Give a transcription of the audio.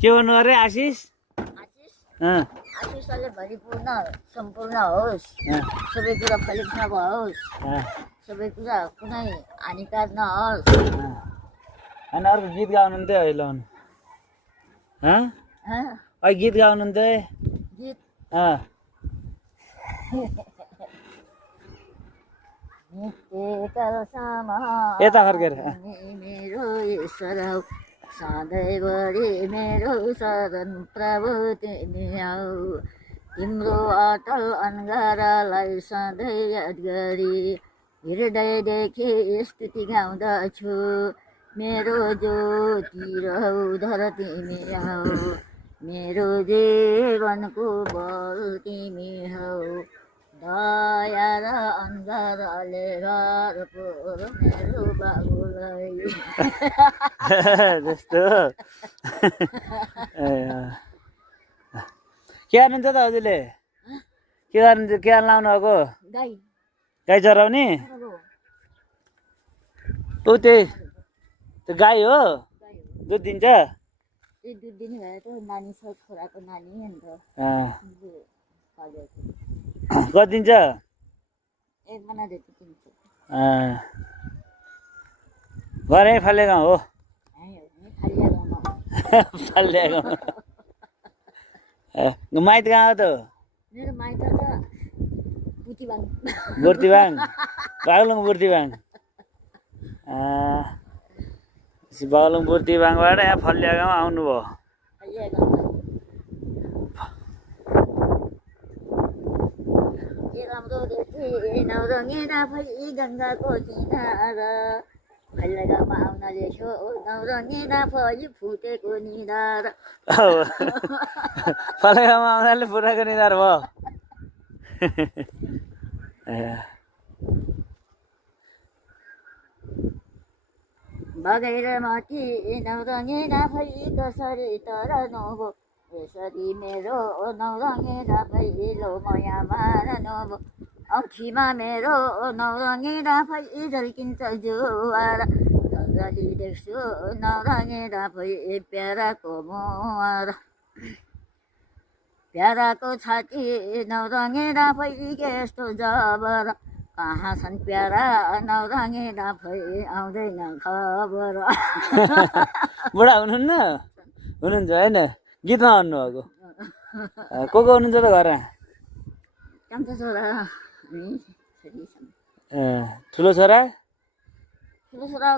के भन्नु अरे आशिष? आशिषले भरिपूर्ण सम्पूर्ण होस्, सबै कुरा फलिफल होस्, सबै कुरा कुनै हानिकार नहोस्। होइन अर्को गीत गाउनुहुन्थ्यो है लाउनु गीत गाउनुहुन्थ्यो गीत यता फर्केर मेरो ईश्वर हौ सधैँभरि मेरो शरण प्रभु तिमी हौ तिम्रो अटल अनगारालाई सधैँ याद गरी हृदयदेखि स्तुति गाउँदछु मेरो ज्योति हौ धर तिमी हौ मेरो जीवनको बल तिमी हौ दया र अन्धारले घर पोर मेरो बाबुलाई जस्तो के गर्नुहुन्छ त हजुरले? के गर्नुहुन्छ? के लाउनु भएको? गाई गाई चराउने? ऊ त्यही त्यो गाई हो? दुध दिन्छ? दुध दिने भए त नानी छ, छोराको नानी अन्त कति दिन्छ? 1 महिना जति दिन्छ। घरै फाले गाउँ हो? फाले गाउँ माइत कहाँ हो त? मेरो माइत त बुर्तिवाङ। बुर्तिवाङ? बागलुङ बुर्तिवाङ? बागलुङ बुर्तिवाङबाट यहाँ फलिया गाउँ आउनुभयो। राम्रो देखि नौरङ्गिना भई गङ्गाको किनारा फलिया गाउँमा आउन देख्यो नौरङ्गिना भई फुटेको निधार। फलिया गाउँमा आउनाले फुटेको निधार भयो। बगैर मती नौरङ्गिना भई कसरी तर नभो यसरी मेरो नौरङ्गिना भई लो माया मार्नु अखिमा मेरो नौरङ्गिना भई झल्किन्छ जुवार जसरी देख्छु नौरङ्गिना भई प्याराको मुहार प्याराको छाती नौरङ्गिना भई यस्तो जबर कहाँ छन् प्यारा नौरङ्गिना भई आउँदैन खबर। बुढा हुनुहुन्न? हुनुहुन्छ होइन? गीतमा भन्नुभएको को हुनुहुन्छ त घरमा? कान्छो छोरा ठुलो छोरा? ठुलो छोरा